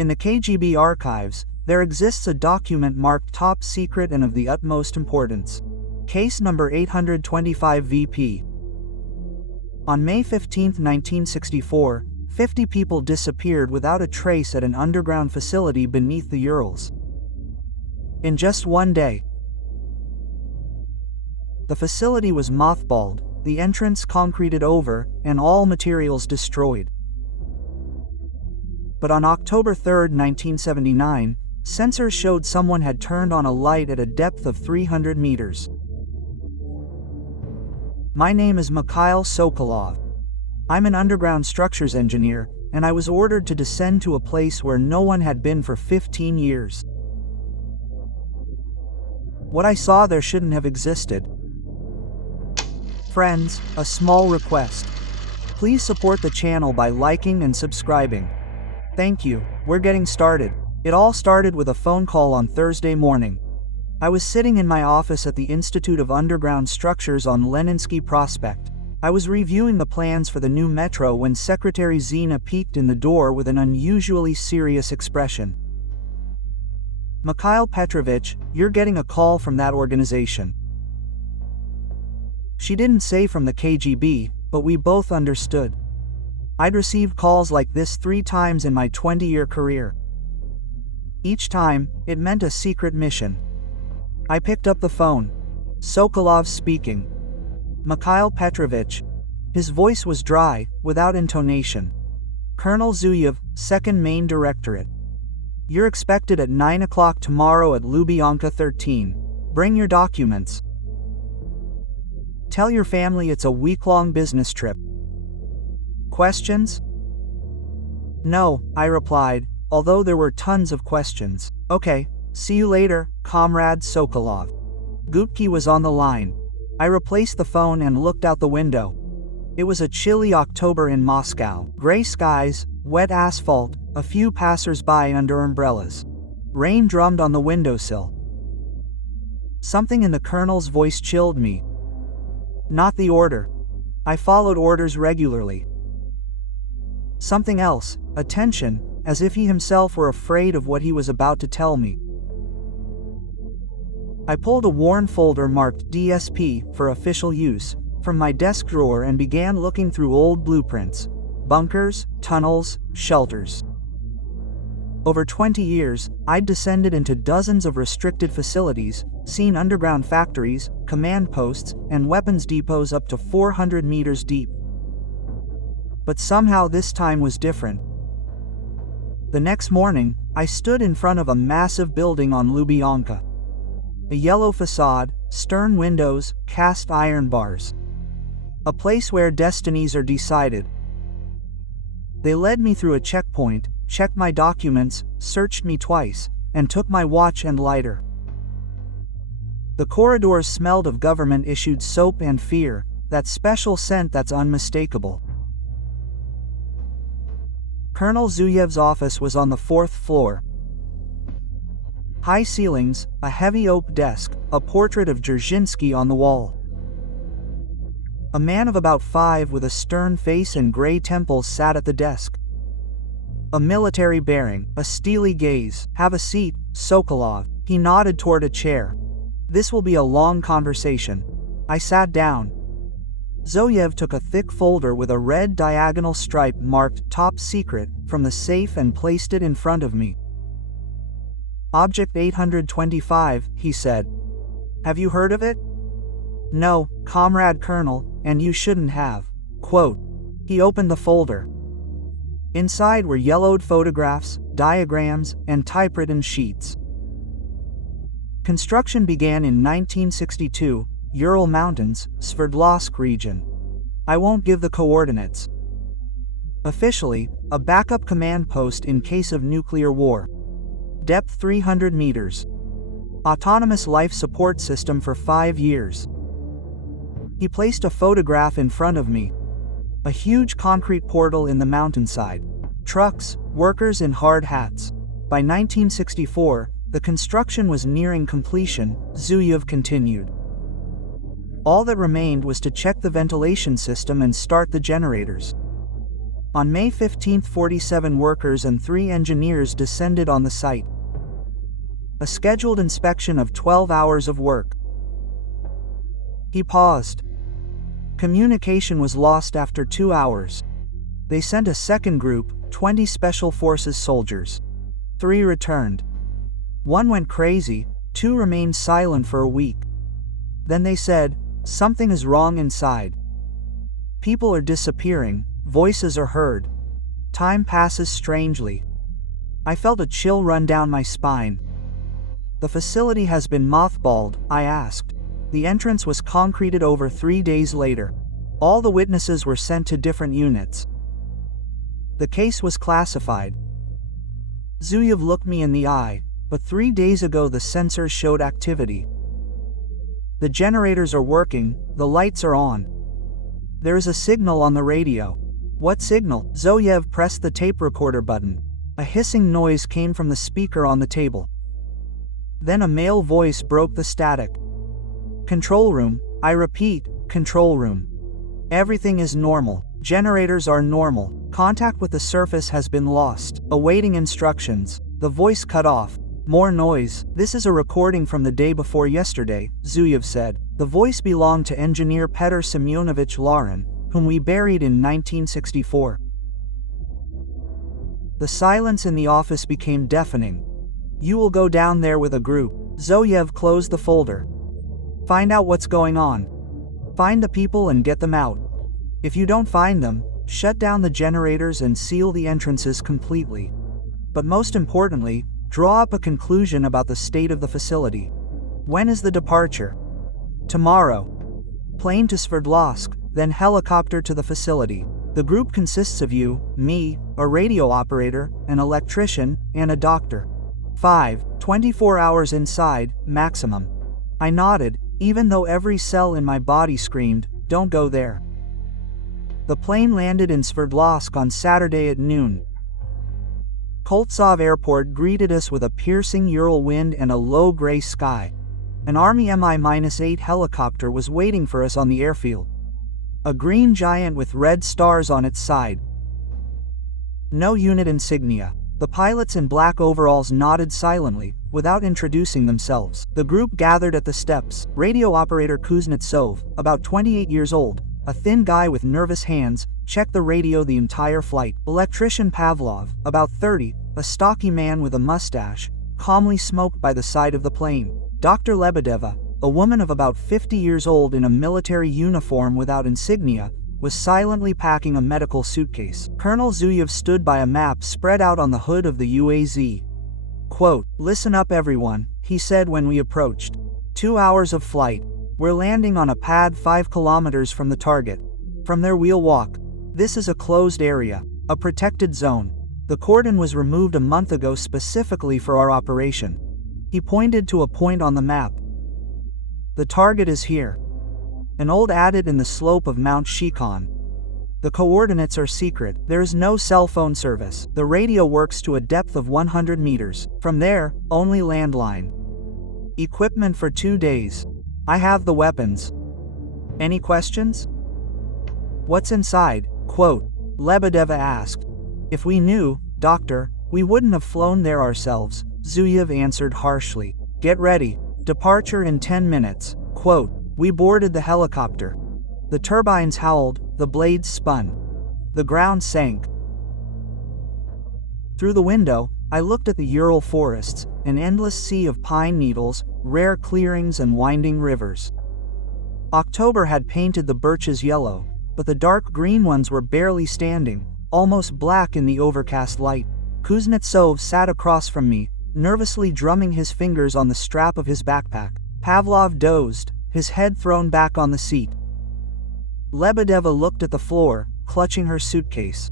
In the KGB archives, there exists a document marked top secret and of the utmost importance. Case number 825 VP. On May 15, 1964, 50 people disappeared without a trace at an underground facility beneath the Urals. In just one day, the facility was mothballed, the entrance concreted over, and all materials destroyed. But on October 3, 1979, sensors showed someone had turned on a light at a depth of 300 meters. My name is Mikhail Sokolov. I'm an underground structures engineer, and I was ordered to descend to a place where no one had been for 15 years. What I saw there shouldn't have existed. Friends, a small request. Please support the channel by liking and subscribing. Thank you. We're getting started. It all started with a phone call on Thursday morning. I was sitting in my office at the Institute of Underground Structures on Leninsky Prospect. I was reviewing the plans for the new metro when Secretary Zina peeked in the door with an unusually serious expression. "Mikhail Petrovich, you're getting a call from that organization." She didn't say from the KGB, but we both understood. I'd received calls like this 3 times in my 20-year career. Each time, it meant a secret mission. I picked up the phone. Sokolov speaking. "Mikhail Petrovich." His voice was dry, without intonation. "Colonel Zuyev, 2nd Main Directorate. You're expected at 9 o'clock tomorrow at Lubyanka 13. Bring your documents. Tell your family it's a week-long business trip." Questions? No, I replied, although there were tons of questions. "Okay, see you later, Comrade Sokolov." Gutki was on the line. I replaced the phone and looked out the window. It was a chilly October in Moscow. Gray skies, wet asphalt, a few passers-by under umbrellas. Rain drummed on the windowsill. Something in the colonel's voice chilled me. Not the order. I followed orders regularly. Something else, a tension, as if he himself were afraid of what he was about to tell me. I pulled a worn folder marked DSP for official use from my desk drawer and began looking through old blueprints, bunkers, tunnels, shelters. Over 20 years, I'd descended into dozens of restricted facilities, seen underground factories, command posts, and weapons depots up to 400 meters deep. But somehow this time was different. The next morning, I stood in front of a massive building on Lubyanka. A yellow facade, stern windows, cast iron bars. A place where destinies are decided. They led me through a checkpoint, checked my documents, searched me twice, and took my watch and lighter. The corridors smelled of government-issued soap and fear, that special scent that's unmistakable. Colonel Zuyev's office was on the 4th floor. High ceilings, a heavy oak desk, a portrait of Dzerzhinsky on the wall. A man of about 5 with a stern face and gray temples sat at the desk. A military bearing, a steely gaze. "Have a seat, Sokolov." He nodded toward a chair. "This will be a long conversation." I sat down. Zuyev took a thick folder with a red diagonal stripe marked Top Secret from the safe and placed it in front of me. "Object 825, he said. "Have you heard of it?" "No, Comrade Colonel, and you shouldn't have." Quote. He opened the folder. Inside were yellowed photographs, diagrams, and typewritten sheets. Construction began in 1962, Ural Mountains, Sverdlovsk region. I won't give the coordinates. Officially, a backup command post in case of nuclear war. Depth 300 meters. Autonomous life support system for 5 years. He placed a photograph in front of me. A huge concrete portal in the mountainside. Trucks, workers in hard hats. By 1964, the construction was nearing completion, Zuyev continued. All that remained was to check the ventilation system and start the generators. On May 15, 47 workers and 3 engineers descended on the site. A scheduled inspection of 12 hours of work. He paused. Communication was lost after 2 hours. They sent a second group, 20 Special Forces soldiers. 3 returned. 1 went crazy, 2 remained silent for a week. Then they said, "Something is wrong inside. People are disappearing, voices are heard. Time passes strangely." I felt a chill run down my spine. "The facility has been mothballed," I asked. The entrance was concreted over 3 days later. All the witnesses were sent to different units. The case was classified. Zuyev looked me in the eye, but 3 days ago the sensors showed activity. The generators are working, the lights are on. There is a signal on the radio. What signal? Zuyev pressed the tape recorder button. A hissing noise came from the speaker on the table. Then a male voice broke the static. "Control room, I repeat, control room. Everything is normal. Generators are normal. Contact with the surface has been lost. Awaiting instructions." The voice cut off. "More noise. This is a recording from the day before yesterday," Zuyev said. The voice belonged to engineer Petr Semyonovich Larin, whom we buried in 1964. The silence in the office became deafening. "You will go down there with a group." Zuyev closed the folder. "Find out what's going on. Find the people and get them out. If you don't find them, shut down the generators and seal the entrances completely. But most importantly, draw up a conclusion about the state of the facility. When is the departure?" "Tomorrow. Plane to Sverdlovsk, then helicopter to the facility. The group consists of you, me, a radio operator, an electrician, and a doctor. 24 hours inside, maximum." I nodded, even though every cell in my body screamed, "Don't go there." The plane landed in Sverdlovsk on Saturday at noon. Koltsov Airport greeted us with a piercing Ural wind and a low gray sky. An Army Mi-8 helicopter was waiting for us on the airfield. A green giant with red stars on its side. No unit insignia. The pilots in black overalls nodded silently, without introducing themselves. The group gathered at the steps. Radio operator Kuznetsov, about 28 years old, a thin guy with nervous hands, checked the radio the entire flight. Electrician Pavlov, about 30, a stocky man with a mustache, calmly smoked by the side of the plane. Dr. Lebedeva, a woman of about 50 years old in a military uniform without insignia, was silently packing a medical suitcase. Colonel Zuyev stood by a map spread out on the hood of the UAZ. Quote, "Listen up everyone," he said when we approached. 2 hours of flight. We're landing on a pad 5 kilometers from the target. From there we'll walk. This is a closed area, a protected zone. The cordon was removed a month ago specifically for our operation." He pointed to a point on the map. "The target is here. An old adit in the slope of Mount Shikon. The coordinates are secret. There is no cell phone service. The radio works to a depth of 100 meters. From there, only landline. Equipment for 2 days. I have the weapons. Any questions?" "What's inside?" Quote, Lebedeva asked. "If we knew, doctor, we wouldn't have flown there ourselves," Zuyev answered harshly. "Get ready. Departure in 10 minutes. Quote, "We boarded the helicopter. The turbines howled, the blades spun. The ground sank. Through the window, I looked at the Ural forests, an endless sea of pine needles, rare clearings and winding rivers. October had painted the birches yellow, but the dark green ones were barely standing, almost black in the overcast light. Kuznetsov sat across from me, nervously drumming his fingers on the strap of his backpack. Pavlov dozed, his head thrown back on the seat. Lebedeva looked at the floor, clutching her suitcase.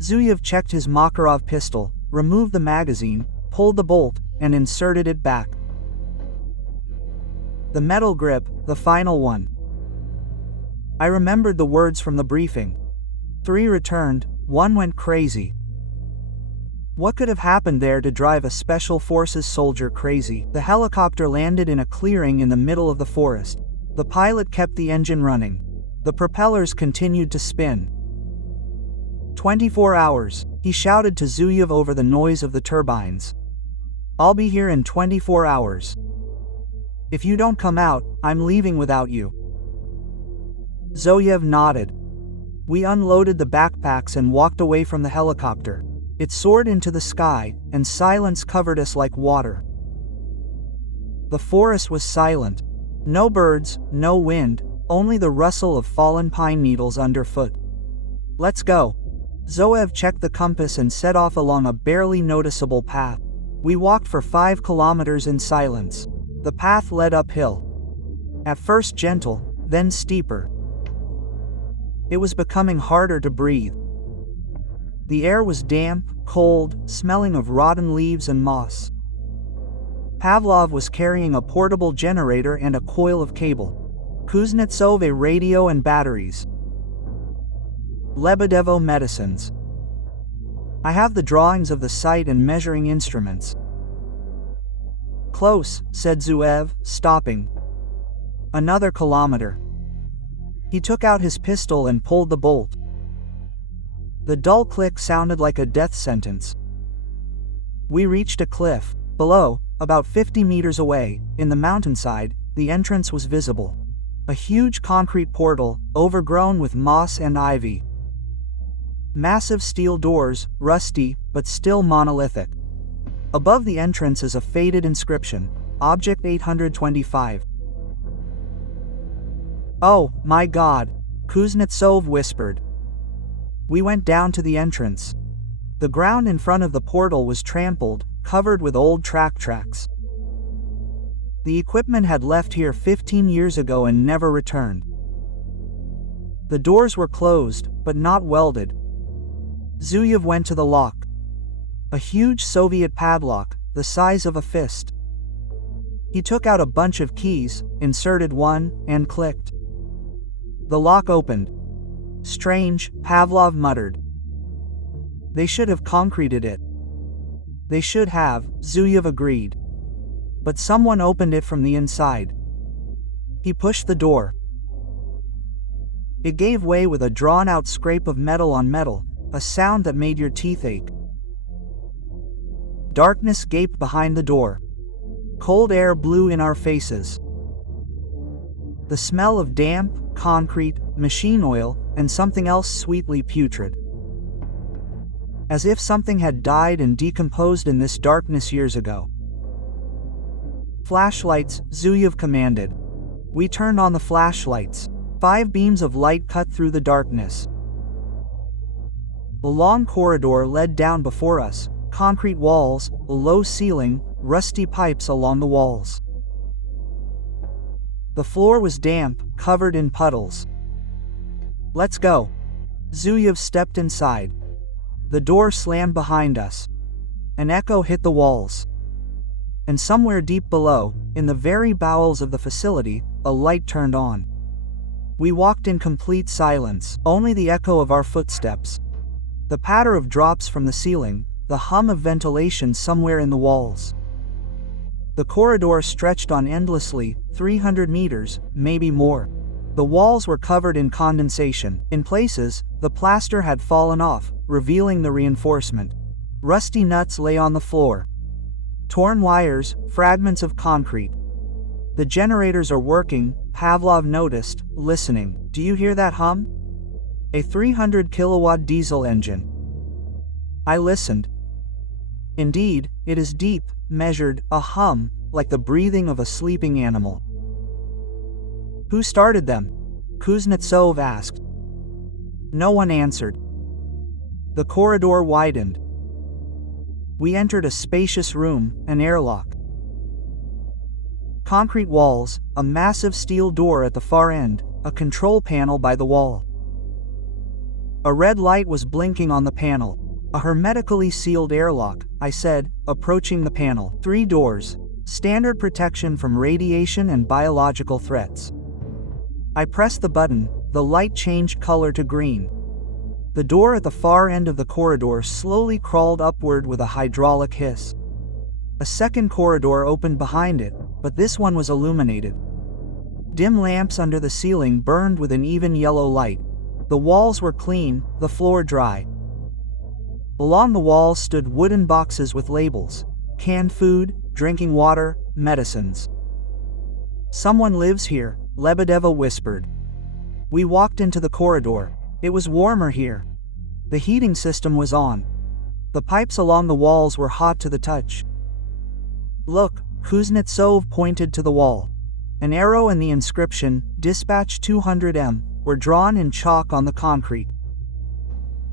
Zuyev checked his Makarov pistol, removed the magazine, pulled the bolt, and inserted it back. The metal grip, the final one. I remembered the words from the briefing. 3 returned, 1 went crazy. What could have happened there to drive a Special Forces soldier crazy? The helicopter landed in a clearing in the middle of the forest. The pilot kept the engine running. The propellers continued to spin. "24 hours, he shouted to Zuyev over the noise of the turbines. "I'll be here in 24 hours. If you don't come out, I'm leaving without you." Zuyev nodded. We unloaded the backpacks and walked away from the helicopter. It soared into the sky, and silence covered us like water. The forest was silent. No birds, no wind, only the rustle of fallen pine needles underfoot. "Let's go." Zuyev checked the compass and set off along a barely noticeable path. We walked for 5 kilometers in silence. The path led uphill. At first gentle, then steeper. It was becoming harder to breathe. The air was damp, cold, smelling of rotten leaves and moss. Pavlov was carrying a portable generator and a coil of cable. Kuznetsov a radio and batteries. Lebedevo medicines. I have the drawings of the site and measuring instruments. "Close," said Zuyev, stopping. "Another kilometer." He took out his pistol and pulled the bolt. The dull click sounded like a death sentence. We reached a cliff. Below, about 50 meters away, in the mountainside, the entrance was visible. A huge concrete portal, overgrown with moss and ivy. Massive steel doors, rusty, but still monolithic. Above the entrance is a faded inscription, Object 825. "Oh, my God," Kuznetsov whispered. We went down to the entrance. The ground in front of the portal was trampled, covered with old tracks. The equipment had left here 15 years ago and never returned. The doors were closed, but not welded. Zuyev went to the lock. A huge Soviet padlock, the size of a fist. He took out a bunch of keys, inserted one, and clicked. The lock opened. "Strange," Pavlov muttered. "They should have concreted it." "They should have," Zuyev agreed. But someone opened it from the inside. He pushed the door. It gave way with a drawn-out scrape of metal on metal, a sound that made your teeth ache. Darkness gaped behind the door. Cold air blew in our faces. The smell of damp, concrete, machine oil, and something else sweetly putrid. As if something had died and decomposed in this darkness years ago. "Flashlights," Zuyev commanded. We turned on the flashlights. 5 beams of light cut through the darkness. The long corridor led down before us, concrete walls, a low ceiling, rusty pipes along the walls. The floor was damp, covered in puddles. "Let's go." Zuyev stepped inside. The door slammed behind us. An echo hit the walls. And somewhere deep below, in the very bowels of the facility, a light turned on. We walked in complete silence, only the echo of our footsteps. The patter of drops from the ceiling, the hum of ventilation somewhere in the walls. The corridor stretched on endlessly, 300 meters, maybe more. The walls were covered in condensation. In places, the plaster had fallen off, revealing the reinforcement. Rusty nuts lay on the floor. Torn wires, fragments of concrete. "The generators are working," Pavlov noticed, listening. "Do you hear that hum?" A 300 kilowatt diesel engine. I listened. Indeed, it is deep, measured, a hum, like the breathing of a sleeping animal. "Who started them?" Kuznetsov asked. No one answered. The corridor widened. We entered a spacious room, an airlock. Concrete walls, a massive steel door at the far end, a control panel by the wall. A red light was blinking on the panel. "A hermetically sealed airlock," I said, approaching the panel. 3 doors, standard protection from radiation and biological threats. I pressed the button, the light changed color to green. The door at the far end of the corridor slowly crawled upward with a hydraulic hiss. A second corridor opened behind it, but this one was illuminated. Dim lamps under the ceiling burned with an even yellow light. The walls were clean, the floor dry. Along the walls stood wooden boxes with labels: canned food, drinking water, medicines. "Someone lives here," Lebedeva whispered. We walked into the corridor. It was warmer here. The heating system was on. The pipes along the walls were hot to the touch. "Look," Kuznetsov pointed to the wall. An arrow and the inscription, Dispatch 200M, were drawn in chalk on the concrete.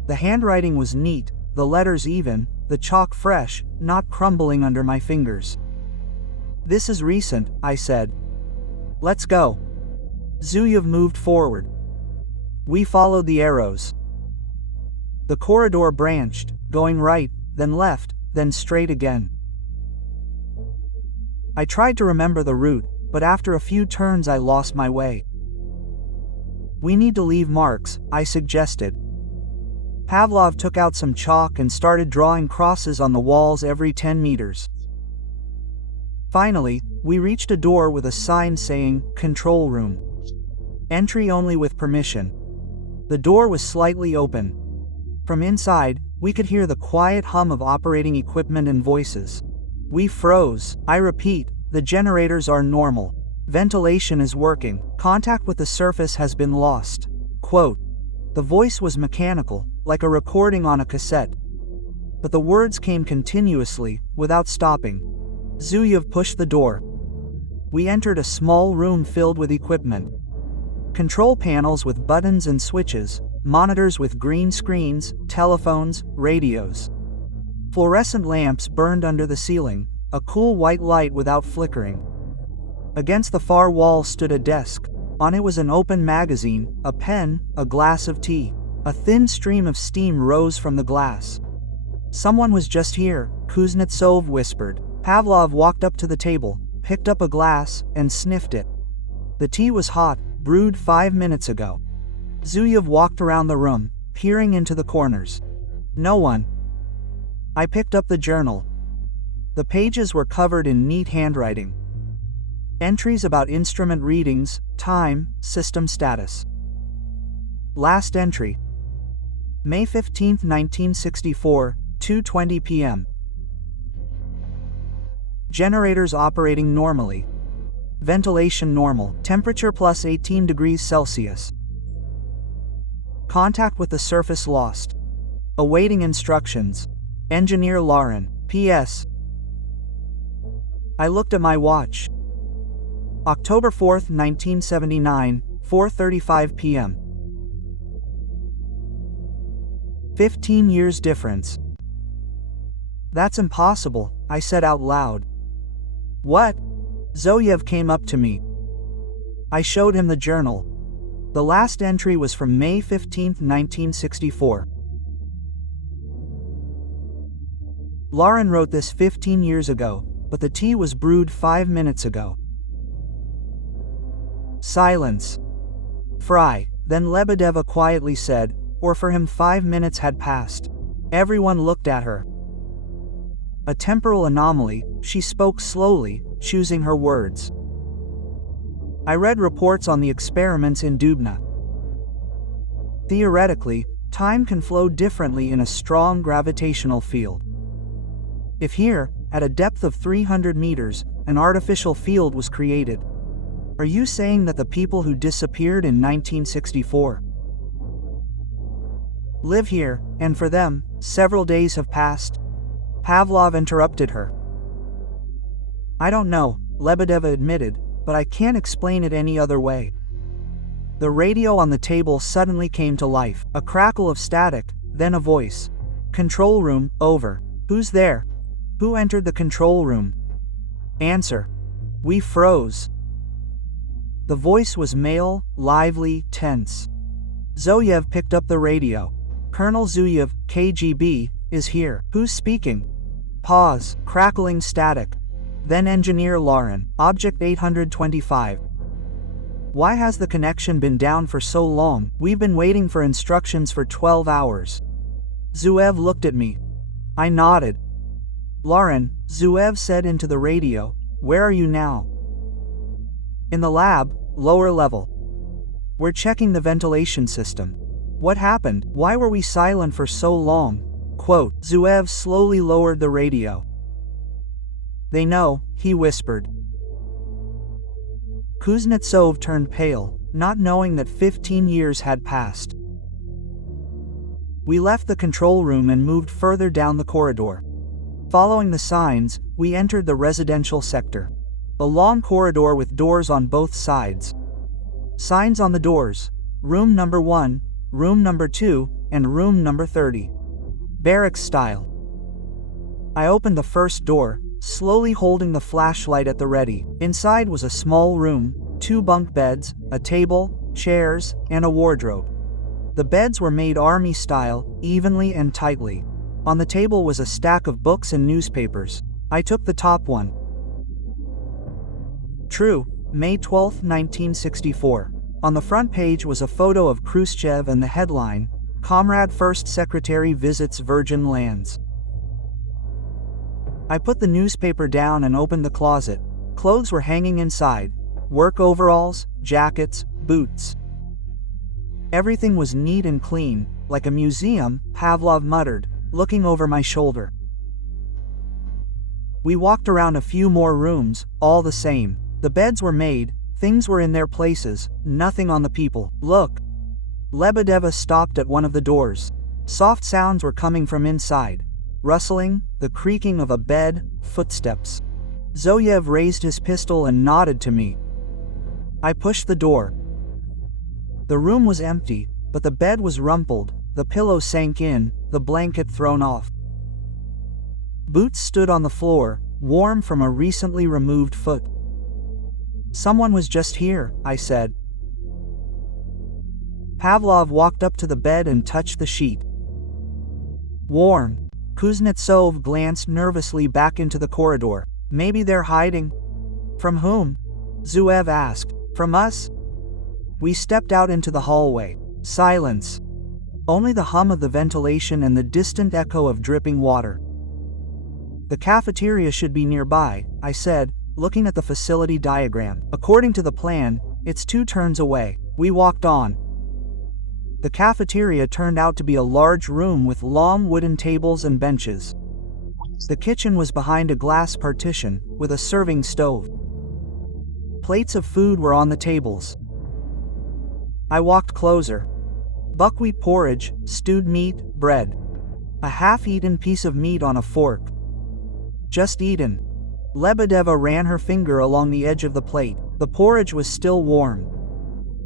The handwriting was neat, the letters even, the chalk fresh, not crumbling under my fingers. "This is recent," I said. "Let's go." Zuyev moved forward. We followed the arrows. The corridor branched, going right, then left, then straight again. I tried to remember the route, but after a few turns I lost my way. "We need to leave marks," I suggested. Pavlov took out some chalk and started drawing crosses on the walls every 10 meters. Finally, we reached a door with a sign saying, "Control Room. Entry only with permission." The door was slightly open. From inside, we could hear the quiet hum of operating equipment and voices. We froze. I repeat, the generators are normal. Ventilation is working. Contact with the surface has been lost. Quote. The voice was mechanical, like a recording on a cassette. But the words came continuously, without stopping. Zuyev pushed the door. We entered a small room filled with equipment. Control panels with buttons and switches, monitors with green screens, telephones, radios. Fluorescent lamps burned under the ceiling, a cool white light without flickering. Against the far wall stood a desk. On it was an open magazine, a pen, a glass of tea. A thin stream of steam rose from the glass. "Someone was just here," Kuznetsov whispered. Pavlov walked up to the table, picked up a glass, and sniffed it. The tea was hot, brewed 5 minutes ago. Zuyev walked around the room, peering into the corners. No one. I picked up the journal. The pages were covered in neat handwriting. Entries about instrument readings, time, system status. Last entry. May 15, 1964, 2:20 p.m. Generators operating normally. Ventilation normal. Temperature plus 18 degrees Celsius. Contact with the surface lost. Awaiting instructions. Engineer Lauren. P.S. I looked at my watch. October 4, 1979, 4:35 p.m. 15 years difference. That's impossible, I said out loud. What? Zoyev came up to me. I showed him the journal. The last entry was from May 15, 1964. Lauren wrote this 15 years ago, but the tea was brewed 5 minutes ago. Silence. Fry, then Lebedeva quietly said, or for him 5 minutes had passed. Everyone looked at her. A temporal anomaly, she spoke slowly, choosing her words. I read reports on the experiments in Dubna. Theoretically, time can flow differently in a strong gravitational field. If here, at a depth of 300 meters, an artificial field was created, are you saying that the people who disappeared in 1964 live here, and for them, several days have passed? Pavlov interrupted her. I don't know, Lebedeva admitted, but I can't explain it any other way. The radio on the table suddenly came to life, a crackle of static, then a voice. Control room, over. Who's there? Who entered the control room? Answer. We froze. The voice was male, lively, tense. Zoyev picked up the radio. Colonel Zuyev, KGB, is here. Who's speaking? Pause, crackling static. Then Engineer Lauren, Object 825. Why has the connection been down for so long? We've been waiting for instructions for 12 hours. Zuyev looked at me. I nodded. Lauren, Zuyev said into the radio, where are you now? In the lab, lower level. We're checking the ventilation system. What happened? Why were we silent for so long? Quote, Zuev slowly lowered the radio. They know, he whispered. Kuznetsov turned pale, not knowing that 15 years had passed. We left the control room and moved further down the corridor. Following the signs, we entered the residential sector. A long corridor with doors on both sides. Signs on the doors: room number 1, room number 2, and room number 30. Barracks style. I opened the first door, slowly holding the flashlight at the ready. Inside was a small room, 2 bunk beds, a table, chairs, and a wardrobe. The beds were made army style, evenly and tightly. On the table was a stack of books and newspapers. I took the top one. True, May 12, 1964. On the front page was a photo of Khrushchev and the headline, Comrade First Secretary Visits Virgin Lands. I put the newspaper down and opened the closet. Clothes were hanging inside. Work overalls, jackets, boots. Everything was neat and clean, like a museum, Pavlov muttered, looking over my shoulder. We walked around a few more rooms, all the same. The beds were made, things were in their places, nothing on the people. Look! Lebedeva stopped at one of the doors. Soft sounds were coming from inside. Rustling, the creaking of a bed, footsteps. Zoyev raised his pistol and nodded to me. I pushed the door. The room was empty, but the bed was rumpled, the pillow sank in, the blanket thrown off. Boots stood on the floor, warm from a recently removed foot. Someone was just here, I said. Pavlov walked up to the bed and touched the sheet. Warm. Kuznetsov glanced nervously back into the corridor. Maybe they're hiding. From whom? Zuev asked. From us? We stepped out into the hallway. Silence. Only the hum of the ventilation and the distant echo of dripping water. The cafeteria should be nearby, I said, looking at the facility diagram. According to the plan, it's 2 turns away. We walked on. The cafeteria turned out to be a large room with long wooden tables and benches. The kitchen was behind a glass partition, with a serving stove. Plates of food were on the tables. I walked closer. Buckwheat porridge, stewed meat, bread. A half-eaten piece of meat on a fork. Just eaten. Lebedeva ran her finger along the edge of the plate. The porridge was still warm.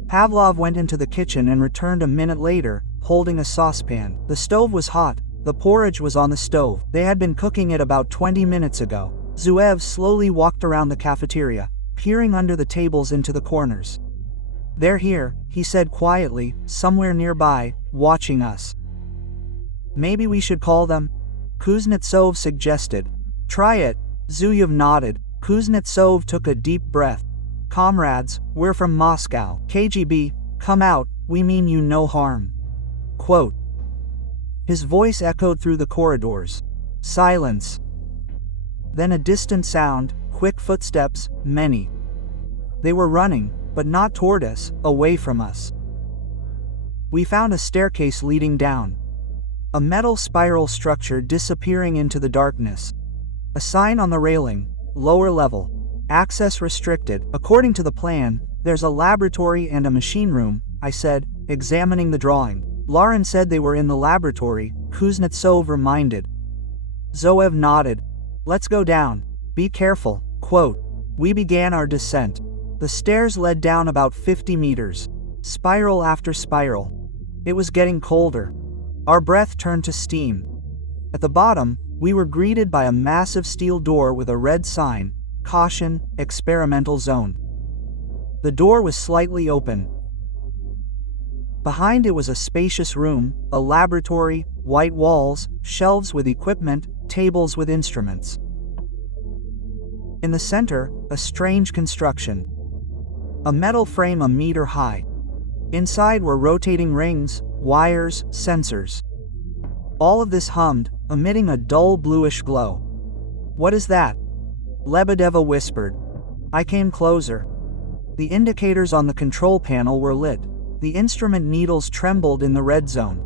Pavlov went into the kitchen and returned a minute later, holding a saucepan. The stove was hot, the porridge was on the stove. They had been cooking it about 20 minutes ago. Zuev slowly walked around the cafeteria, peering under the tables into the corners. They're here, he said quietly, somewhere nearby, watching us. Maybe we should call them? Kuznetsov suggested. Try it. Zuyev nodded. Kuznetsov took a deep breath. Comrades, we're from Moscow. KGB, come out, we mean you no harm. Quote. His voice echoed through the corridors. Silence. Then a distant sound, quick footsteps, many. They were running, but not toward us, away from us. We found a staircase leading down. A metal spiral structure disappearing into the darkness. A sign on the railing, lower level. Access restricted. According to the plan, there's a laboratory and a machine room, I said, examining the drawing. Lauren said they were in the laboratory, Kuznetsov reminded. Zoev nodded. Let's go down. Be careful. Quote. We began our descent. The stairs led down about 50 meters. Spiral after spiral. It was getting colder. Our breath turned to steam. At the bottom, we were greeted by a massive steel door with a red sign, Caution, Experimental Zone. The door was slightly open. Behind it was a spacious room, a laboratory, white walls, shelves with equipment, tables with instruments. In the center, a strange construction. A metal frame a meter high. Inside were rotating rings, wires, sensors. All of this hummed, emitting a dull bluish glow. What is that? Lebedeva whispered. I came closer. The indicators on the control panel were lit. The instrument needles trembled in the red zone.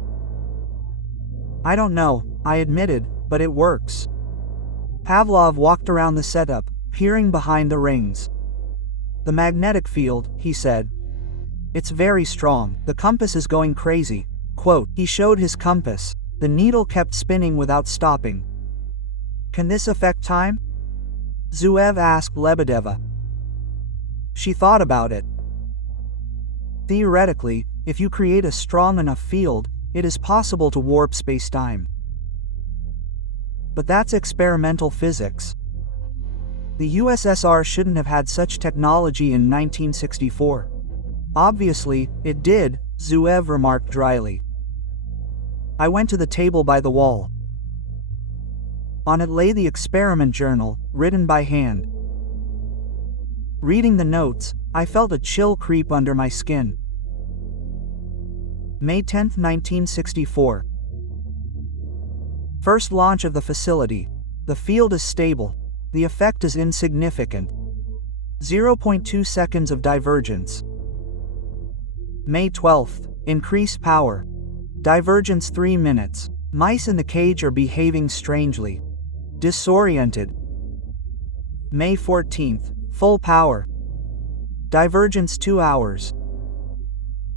I don't know, I admitted, but it works. Pavlov walked around the setup, peering behind the rings. The magnetic field, he said. It's very strong. The compass is going crazy. Quote, he showed his compass. The needle kept spinning without stopping. Can this affect time? Zuev asked Lebedeva. She thought about it. Theoretically, if you create a strong enough field, it is possible to warp space-time. But that's experimental physics. The USSR shouldn't have had such technology in 1964. Obviously, it did, Zuev remarked dryly. I went to the table by the wall. On it lay the experiment journal, written by hand. Reading the notes, I felt a chill creep under my skin. May 10, 1964. First launch of the facility. The field is stable. The effect is insignificant. 0.2 seconds of divergence. May 12th. Increased power. Divergence 3 minutes. Mice in the cage are behaving strangely. Disoriented. May 14th. Full power. Divergence 2 hours.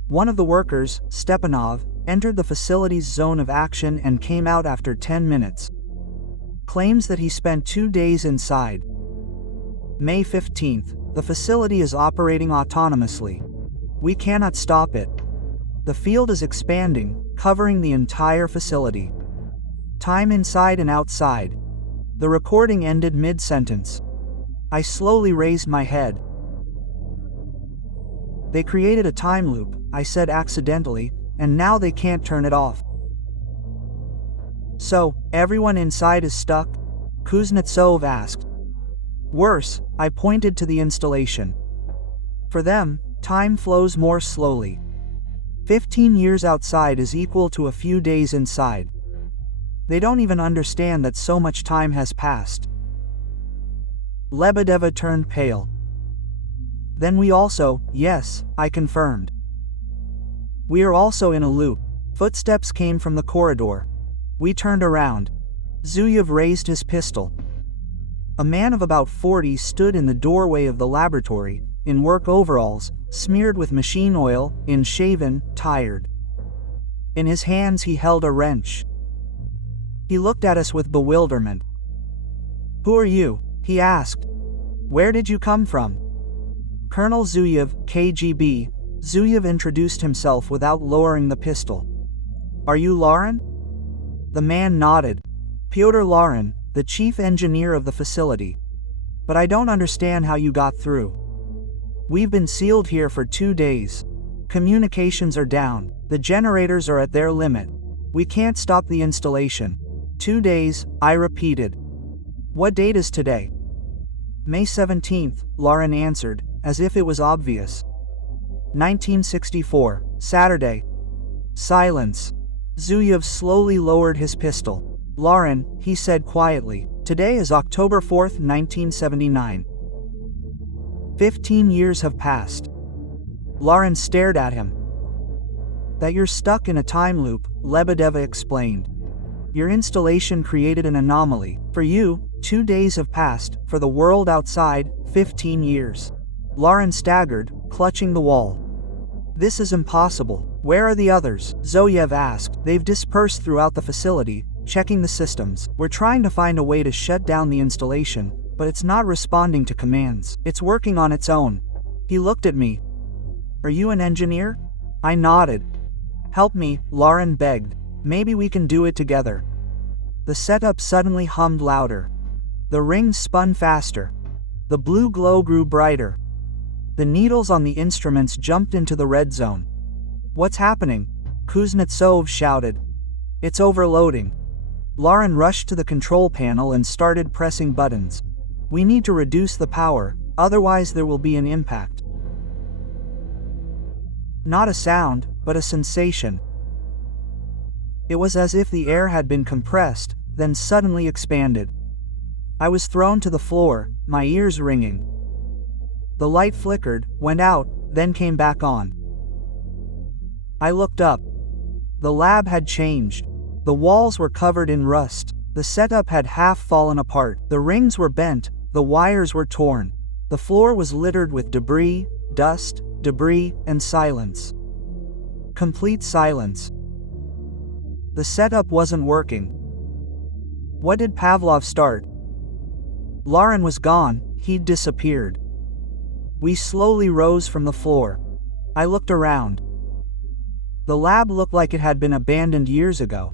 One of the workers, Stepanov, entered the facility's zone of action and came out after 10 minutes. Claims that he spent 2 days inside. May 15th. The facility is operating autonomously. We cannot stop it. The field is expanding, covering the entire facility. Time inside and outside. The recording ended mid-sentence. I slowly raised my head. They created a time loop, I said accidentally, and now they can't turn it off. So, everyone inside is stuck? Kuznetsov asked. Worse, I pointed to the installation. For them, time flows more slowly. 15 years outside is equal to a few days inside. They don't even understand that so much time has passed. Lebedeva turned pale. Then we also, yes, I confirmed. We are also in a loop. Footsteps came from the corridor. We turned around. Zuyev raised his pistol. A man of about 40 stood in the doorway of the laboratory, in work overalls, smeared with machine oil, unshaven, tired. In his hands he held a wrench. He looked at us with bewilderment. Who are you? He asked. Where did you come from? Colonel Zuyev, KGB. Zuyev introduced himself without lowering the pistol. Are you Lauren? The man nodded. Pyotr Lauren, the chief engineer of the facility. But I don't understand how you got through. We've been sealed here for 2 days. Communications are down. The generators are at their limit. We can't stop the installation. 2 days, I repeated. What date is today? May 17th, Lauren answered, as if it was obvious. 1964, Saturday. Silence. Zuyev slowly lowered his pistol. Lauren, he said quietly, today is October 4th, 1979. 15 years have passed. Lauren stared at him. That you're stuck in a time loop, Lebedeva explained. Your installation created an anomaly. For you, 2 days have passed. For the world outside, 15 years. Lauren staggered, clutching the wall. This is impossible. Where are the others? Zuyev asked. They've dispersed throughout the facility, checking the systems. We're trying to find a way to shut down the installation, but it's not responding to commands. It's working on its own. He looked at me. Are you an engineer? I nodded. Help me, Lauren begged. Maybe we can do it together. The setup suddenly hummed louder. The rings spun faster. The blue glow grew brighter. The needles on the instruments jumped into the red zone. What's happening? Kuznetsov shouted. It's overloading. Lauren rushed to the control panel and started pressing buttons. We need to reduce the power, otherwise there will be an impact. Not a sound, but a sensation. It was as if the air had been compressed, then suddenly expanded. I was thrown to the floor, my ears ringing. The light flickered, went out, then came back on. I looked up. The lab had changed. The walls were covered in rust. The setup had half fallen apart. The rings were bent. The wires were torn. The floor was littered with debris, dust, debris, and silence. Complete silence. The setup wasn't working. What did Pavlov start? Lauren was gone. He'd disappeared. We slowly rose from the floor. I looked around. The lab looked like it had been abandoned years ago.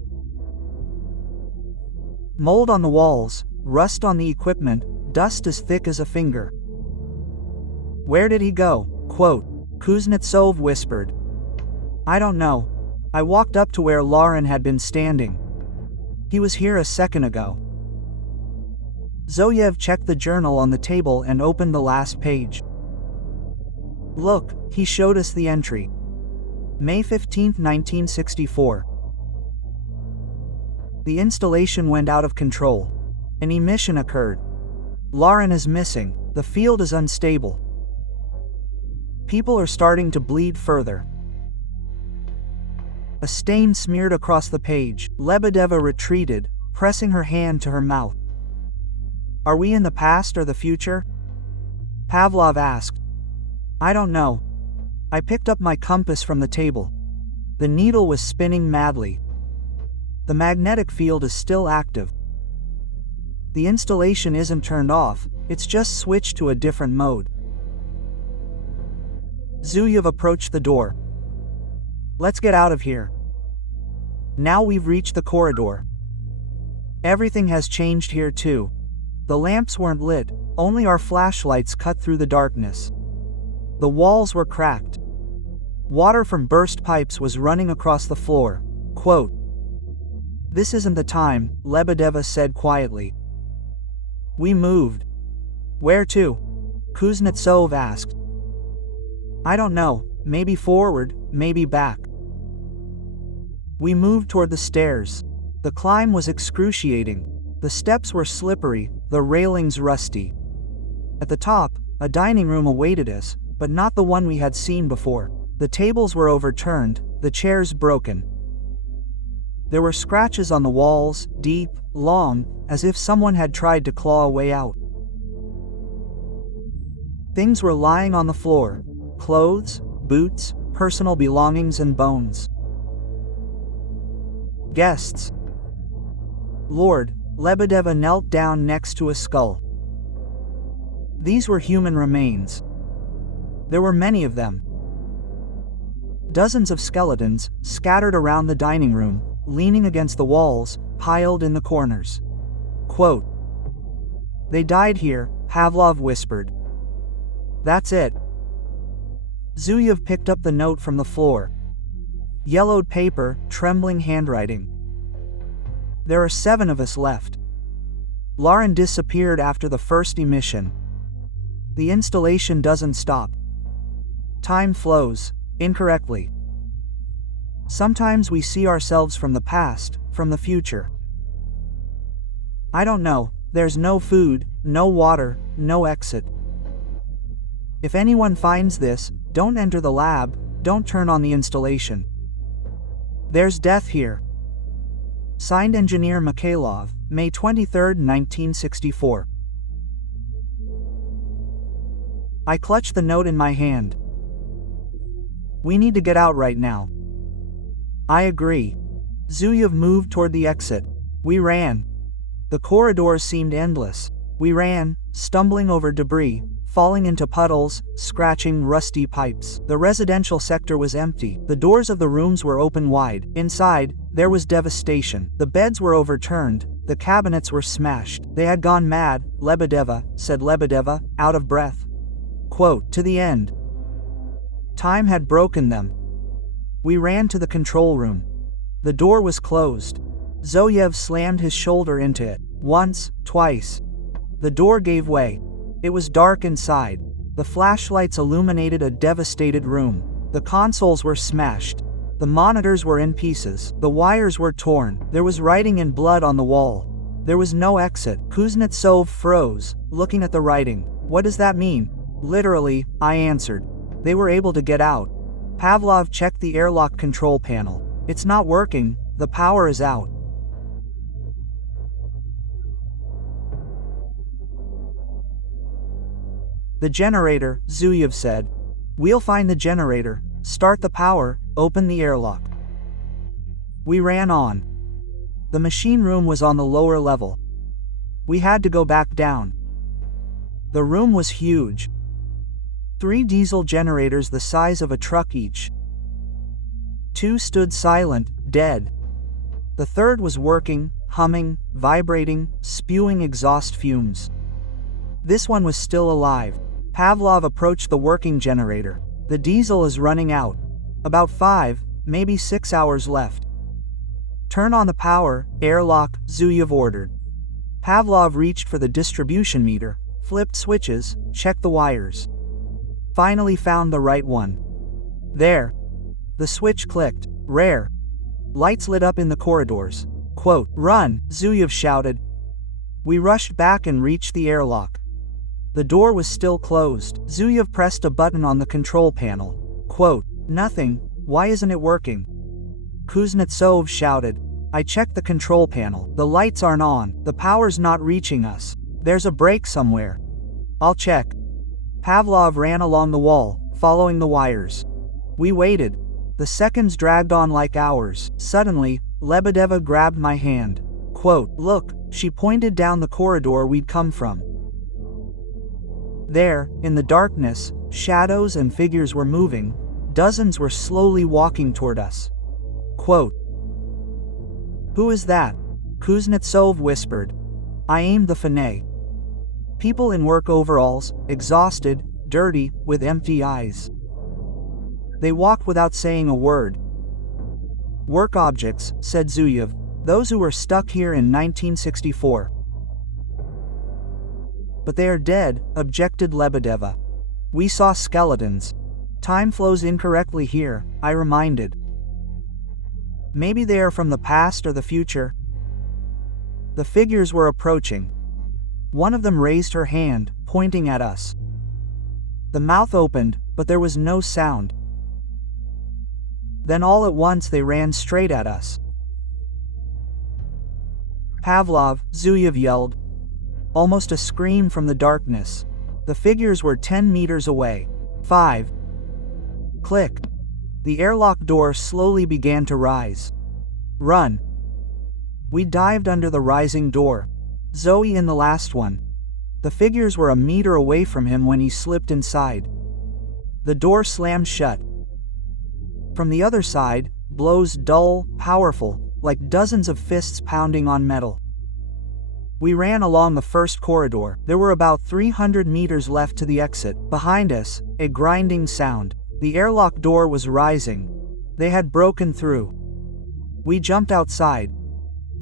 Mold on the walls, rust on the equipment, dust as thick as a finger. Where did he go? Quote, Kuznetsov whispered. I don't know. I walked up to where Lauren had been standing. He was here a second ago. Zoyev checked the journal on the table and opened the last page. Look, he showed us the entry. May 15, 1964. The installation went out of control. An emission occurred. Lauren is missing. The field is unstable. People are starting to bleed further. A stain smeared across the page. Lebedeva retreated, pressing her hand to her mouth. Are we in the past or the future? Pavlov asked. I don't know. I picked up my compass from the table. The needle was spinning madly. The magnetic field is still active. The installation isn't turned off, it's just switched to a different mode. Zuyev approached the door. Let's get out of here. Now we've reached the corridor. Everything has changed here too. The lamps weren't lit, only our flashlights cut through the darkness. The walls were cracked. Water from burst pipes was running across the floor. Quote, This isn't the time, Lebedeva said quietly. We moved. Where to? Kuznetsov asked. I don't know, maybe forward, maybe back. We moved toward the stairs. The climb was excruciating. The steps were slippery, the railings rusty. At the top, a dining room awaited us, but not the one we had seen before. The tables were overturned, the chairs broken. There were scratches on the walls, deep, long, as if someone had tried to claw a way out. Things were lying on the floor. Clothes, boots, personal belongings and bones. Guests. Lord, Lebedeva knelt down next to a skull. These were human remains. There were many of them. Dozens of skeletons, scattered around the dining room, leaning against the walls, piled in the corners. Quote, They died here, Pavlov whispered. That's it. Zuyev picked up the note from the floor. Yellowed paper, trembling handwriting. There are 7 of us left. Lauren disappeared after the first emission. The installation doesn't stop. Time flows, incorrectly. Sometimes we see ourselves from the past, from the future. I don't know, there's no food, no water, no exit. If anyone finds this, don't enter the lab, don't turn on the installation. There's death here. Signed Engineer Mikhailov, May 23, 1964. I clutched the note in my hand. We need to get out right now. I agree. Zuyev moved toward the exit. We ran. The corridors seemed endless. We ran, stumbling over debris, falling into puddles, scratching rusty pipes. The residential sector was empty. The doors of the rooms were open wide. Inside, there was devastation. The beds were overturned. The cabinets were smashed. They had gone mad, Lebedeva, said Lebedeva, out of breath. Quote, To the end. Time had broken them. We ran to the control room. The door was closed. Zoyev slammed his shoulder into it. Once, twice. The door gave way. It was dark inside. The flashlights illuminated a devastated room. The consoles were smashed. The monitors were in pieces. The wires were torn. There was writing in blood on the wall. There was no exit. Kuznetsov froze, looking at the writing. What does that mean? Literally, I answered. They were able to get out. Pavlov checked the airlock control panel. It's not working, the power is out. The generator, Zuyev said. We'll find the generator, start the power, open the airlock. We ran on. The machine room was on the lower level. We had to go back down. The room was huge. 3 diesel generators the size of a truck each. 2 stood silent, dead. The third was working, humming, vibrating, spewing exhaust fumes. This one was still alive. Pavlov approached the working generator. The diesel is running out. About 5, maybe 6 hours left. Turn on the power, airlock, Zuyev ordered. Pavlov reached for the distribution meter, flipped switches, checked the wires. Finally found the right one. There. The switch clicked. Rare. Lights lit up in the corridors. Quote, "Run," Zuyev shouted. We rushed back and reached the airlock. The door was still closed. Zuyev pressed a button on the control panel. Quote, "Nothing, why isn't it working?" Kuznetsov shouted. I checked the control panel. The lights aren't on. The power's not reaching us. There's a break somewhere. I'll check. Pavlov ran along the wall, following the wires. We waited. The seconds dragged on like hours. Suddenly, Lebedeva grabbed my hand. Quote, "Look," she pointed down the corridor we'd come from. There, in the darkness, shadows and figures were moving. Dozens were slowly walking toward us. Quote, "Who is that?" Kuznetsov whispered. I aimed the Fanay. People in work overalls, exhausted, dirty, with empty eyes. They walked without saying a word. "Work objects," said Zuyev, "those who were stuck here in 1964. "But they are dead," objected Lebedeva. "We saw skeletons. Time flows incorrectly here," I reminded. "Maybe they are from the past or the future." The figures were approaching. One of them raised her hand, pointing at us. The mouth opened, but there was no sound. Then all at once they ran straight at us. "Pavlov," Zuyev yelled. Almost a scream from the darkness. The figures were 10 meters away. 5. Click. The airlock door slowly began to rise. "Run." We dived under the rising door. Zoe in the last one. The figures were a meter away from him when he slipped inside. The door slammed shut. From the other side, blows dull, powerful, like dozens of fists pounding on metal. We ran along the first corridor. There were about 300 meters left to the exit. Behind us, a grinding sound. The airlock door was rising. They had broken through. We jumped outside.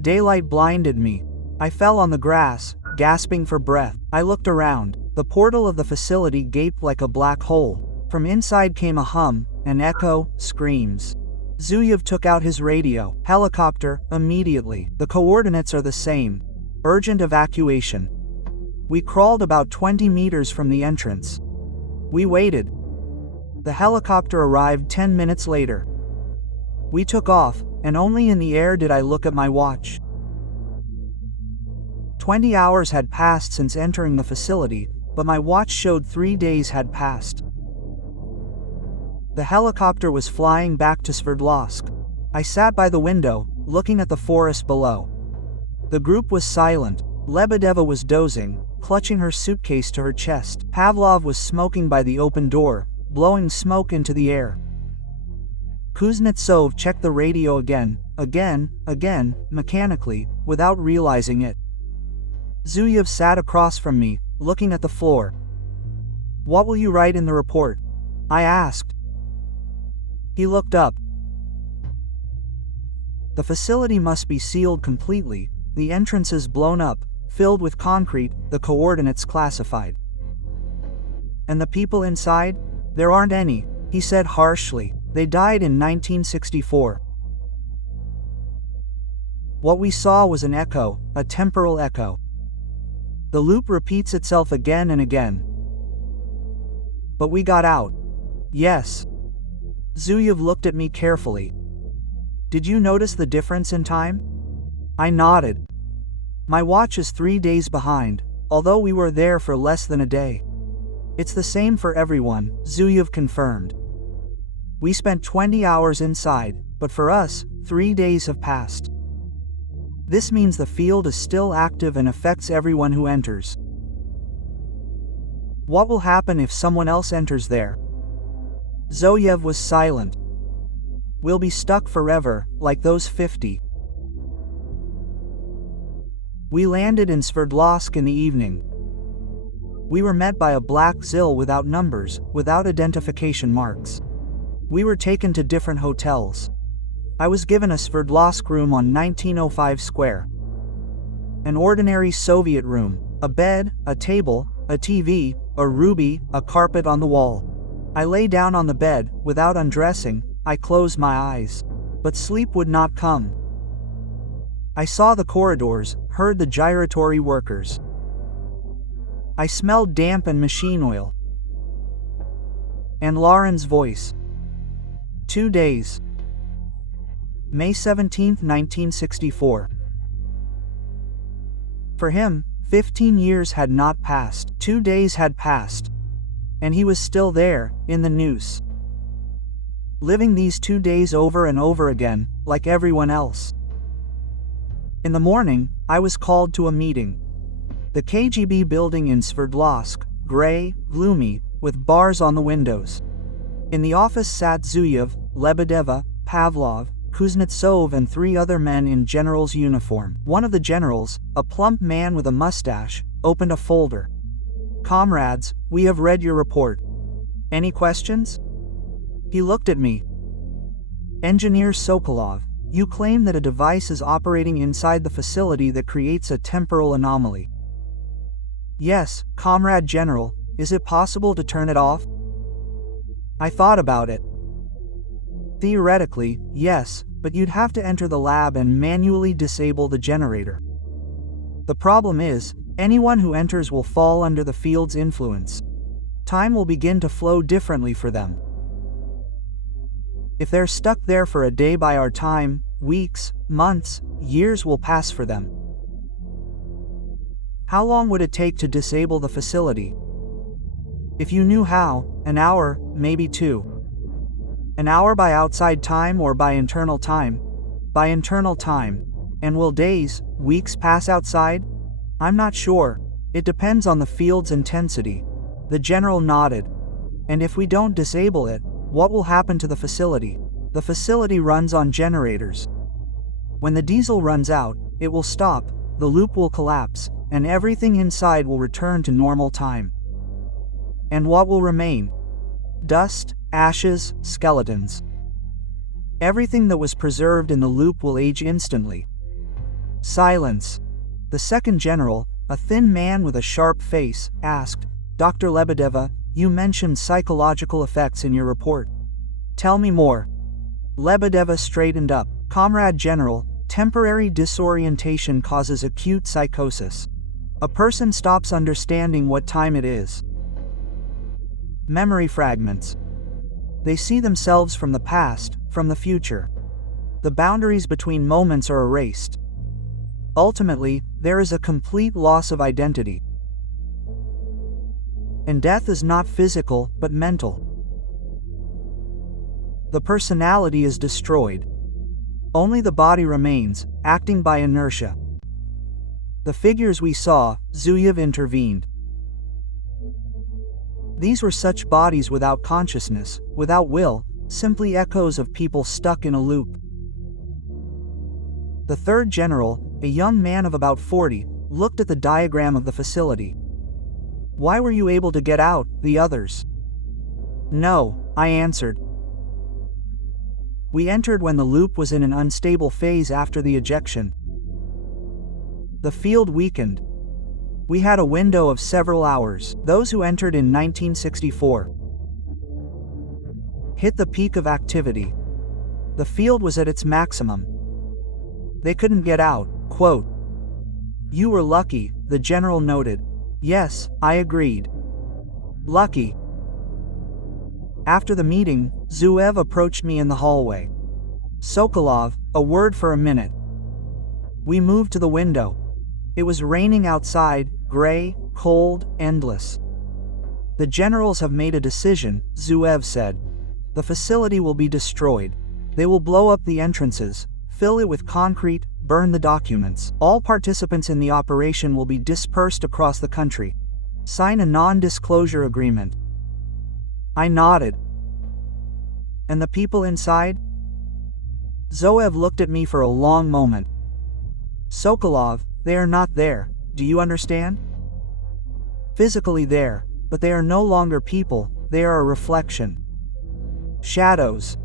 Daylight blinded me. I fell on the grass, gasping for breath. I looked around. The portal of the facility gaped like a black hole. From inside came a hum, an echo, screams. Zuyev took out his radio. "Helicopter, immediately. The coordinates are the same. Urgent evacuation." We crawled about 20 meters from the entrance. We waited. The helicopter arrived 10 minutes later. We took off, and only in the air did I look at my watch. 20 hours had passed since entering the facility, but my watch showed 3 days had passed. The helicopter was flying back to Sverdlovsk. I sat by the window, looking at the forest below. The group was silent. Lebedeva was dozing, clutching her suitcase to her chest. Pavlov was smoking by the open door, blowing smoke into the air. Kuznetsov checked the radio again, mechanically, without realizing it. Zuyev sat across from me, looking at the floor. "What will you write in the report?" I asked. He looked up. "The facility must be sealed completely, the entrances blown up, filled with concrete, the coordinates classified." "And the people inside? There aren't any," he said harshly. "They died in 1964. What we saw was an echo, a temporal echo. The loop repeats itself again and again. But we got out." "Yes." Zuyev looked at me carefully. "Did you notice the difference in time?" I nodded. "My watch is 3 days behind, although we were there for less than a day." It's the same for everyone, Zuyev confirmed. We spent 20 hours inside, but for us, 3 days have passed. This means the field is still active and affects everyone who enters. What will happen if someone else enters there? Zuyev was silent. We'll be stuck forever, like those 50. We landed in Sverdlovsk in the evening. We were met by a black Zil without numbers, without identification marks. We were taken to different hotels. I was given a Sverdlovsk room on 1905 Square. An ordinary Soviet room, a bed, a table, a TV, a ruby, a carpet on the wall. I lay down on the bed, without undressing. I closed my eyes. But sleep would not come. I saw the corridors, heard the gyratory workers. I smelled damp and machine oil. And Lauren's voice. 2 days. May 17, 1964. For him, 15 years had not passed. 2 days had passed. And he was still there, in the noose. Living these 2 days over and over again, like everyone else. In the morning, I was called to a meeting. The KGB building in Sverdlovsk, gray, gloomy, with bars on the windows. In the office sat Zuyev, Lebedeva, Pavlov, Kuznetsov and 3 other men in general's uniform. One of the generals, a plump man with a mustache, opened a folder. "Comrades, we have read your report. Any questions?" He looked at me. "Engineer Sokolov, you claim that a device is operating inside the facility that creates a temporal anomaly." "Yes, Comrade General, is it possible to turn it off?" I thought about it. Theoretically, yes, but you'd have to enter the lab and manually disable the generator. The problem is, anyone who enters will fall under the field's influence. Time will begin to flow differently for them. If they're stuck there for a day by our time, weeks, months, years will pass for them. How long would it take to disable the facility? If you knew how, an hour, maybe 2. An hour by outside time or by internal time? By internal time. And will days, weeks pass outside? I'm not sure. It depends on the field's intensity. The general nodded. And if we don't disable it, what will happen to the facility? The facility runs on generators. When the diesel runs out, it will stop, the loop will collapse, and everything inside will return to normal time. And what will remain? Dust, ashes, skeletons. Everything that was preserved in the loop will age instantly. Silence. The second general, a thin man with a sharp face, asked, "Dr. Lebedeva, you mentioned psychological effects in your report. Tell me more." Lebedeva straightened up. "Comrade General, temporary disorientation causes acute psychosis. A person stops understanding what time it is. Memory fragments. They see themselves from the past, from the future. The boundaries between moments are erased. Ultimately, there is a complete loss of identity. And death is not physical, but mental. The personality is destroyed. Only the body remains, acting by inertia." The figures we saw, Zuyev intervened. These were such bodies without consciousness, without will, simply echoes of people stuck in a loop. The third general, a young man of about 40, looked at the diagram of the facility. "Why were you able to get out, the others?" "No," I answered. "We entered when the loop was in an unstable phase after the ejection. The field weakened. We had a window of several hours. Those who entered in 1964 hit the peak of activity. The field was at its maximum. They couldn't get out." Quote. "You were lucky," the general noted. "Yes," I agreed. "Lucky." After the meeting, Zuyev approached me in the hallway. "Sokolov, a word for a minute." We moved to the window. It was raining outside, gray, cold, endless. The generals have made a decision, Zuev said. The facility will be destroyed. They will blow up the entrances, fill it with concrete, burn the documents. All participants in the operation will be dispersed across the country. Sign a non-disclosure agreement. I nodded. And the people inside? Zoev looked at me for a long moment. Sokolov, they are not there, do you understand? Physically there, but they are no longer people, they are a reflection. Shadows.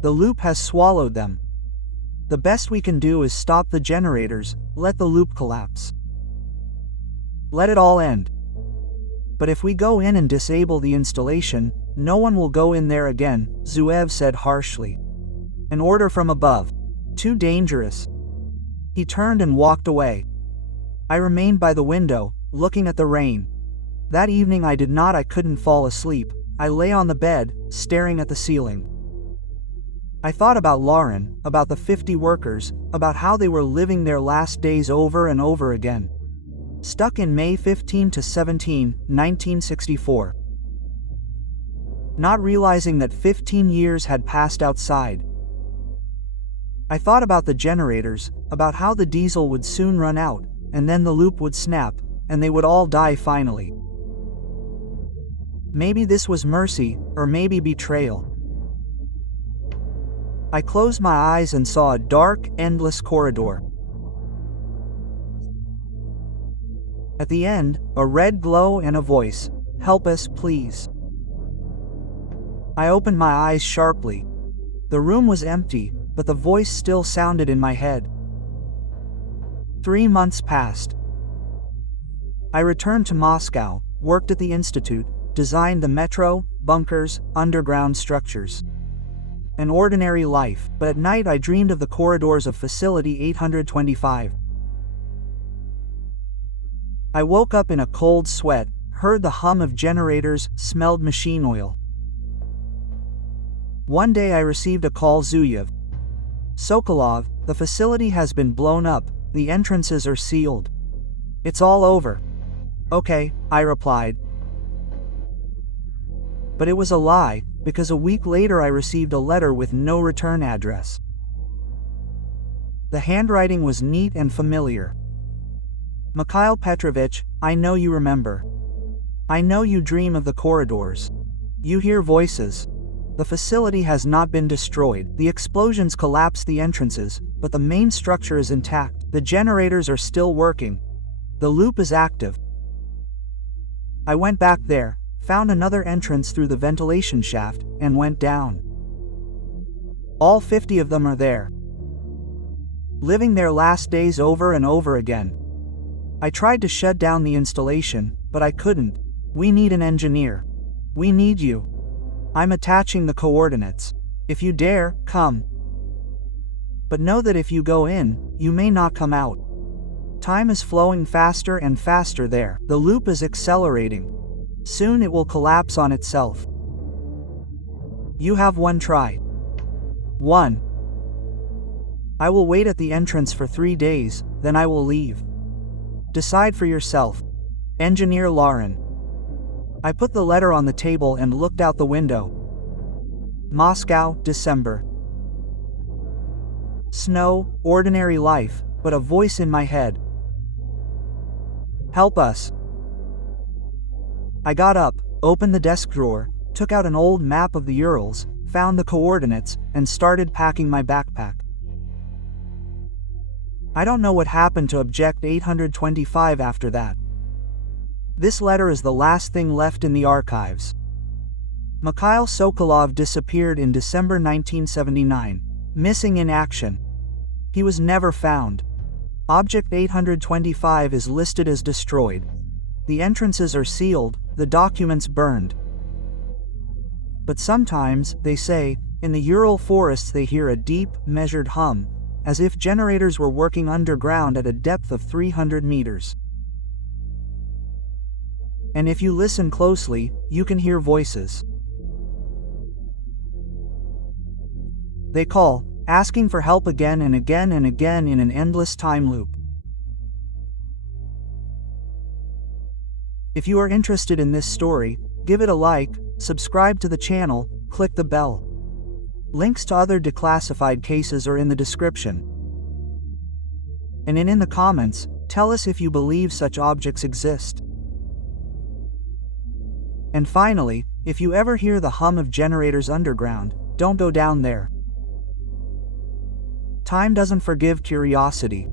The loop has swallowed them. The best we can do is stop the generators, let the loop collapse. Let it all end. But if we go in and disable the installation, no one will go in there again, Zuev said harshly. An order from above. Too dangerous. He turned and walked away. I remained by the window, looking at the rain. That evening I couldn't fall asleep. I lay on the bed, staring at the ceiling. I thought about Lauren, about the 50 workers, about how they were living their last days over and over again. Stuck in May 15 to 17, 1964. Not realizing that 15 years had passed outside. I thought about the generators, about how the diesel would soon run out, and then the loop would snap, and they would all die finally. Maybe this was mercy, or maybe betrayal. I closed my eyes and saw a dark, endless corridor. At the end, a red glow and a voice, "Help us, please." I opened my eyes sharply. The room was empty, but the voice still sounded in my head. 3 months passed. I returned to Moscow, worked at the institute, designed the metro, bunkers, underground structures. An ordinary life, but at night I dreamed of the corridors of Facility 825. I woke up in a cold sweat, heard the hum of generators, smelled machine oil. One day I received a call. Zuyev. Sokolov, the facility has been blown up, the entrances are sealed. It's all over. Okay, I replied. But it was a lie, because a week later I received a letter with no return address. The handwriting was neat and familiar. Mikhail Petrovich, I know you remember. I know you dream of the corridors. You hear voices. The facility has not been destroyed. The explosions collapsed the entrances, but the main structure is intact. The generators are still working. The loop is active. I went back there, found another entrance through the ventilation shaft, and went down. All 50 of them are there. Living their last days over and over again. I tried to shut down the installation, but I couldn't. We need an engineer. We need you. I'm attaching the coordinates. If you dare, come. But know that if you go in, you may not come out. Time is flowing faster and faster there. The loop is accelerating. Soon it will collapse on itself. You have one try. 1. I will wait at the entrance for 3 days, then I will leave. Decide for yourself. Engineer Lauren. I put the letter on the table and looked out the window. Moscow, December. Snow, ordinary life, but a voice in my head. Help us. I got up, opened the desk drawer, took out an old map of the Urals, found the coordinates, and started packing my backpack. I don't know what happened to Object 825 after that. This letter is the last thing left in the archives. Mikhail Sokolov disappeared in December 1979, missing in action. He was never found. Object 825 is listed as destroyed. The entrances are sealed, the documents burned. But sometimes, they say, in the Ural forests they hear a deep, measured hum, as if generators were working underground at a depth of 300 meters. And if you listen closely, you can hear voices. They call, asking for help again and again and again in an endless time loop. If you are interested in this story, give it a like, subscribe to the channel, click the bell. Links to other declassified cases are in the description. And in the comments, tell us if you believe such objects exist. And finally, if you ever hear the hum of generators underground, don't go down there. Time doesn't forgive curiosity.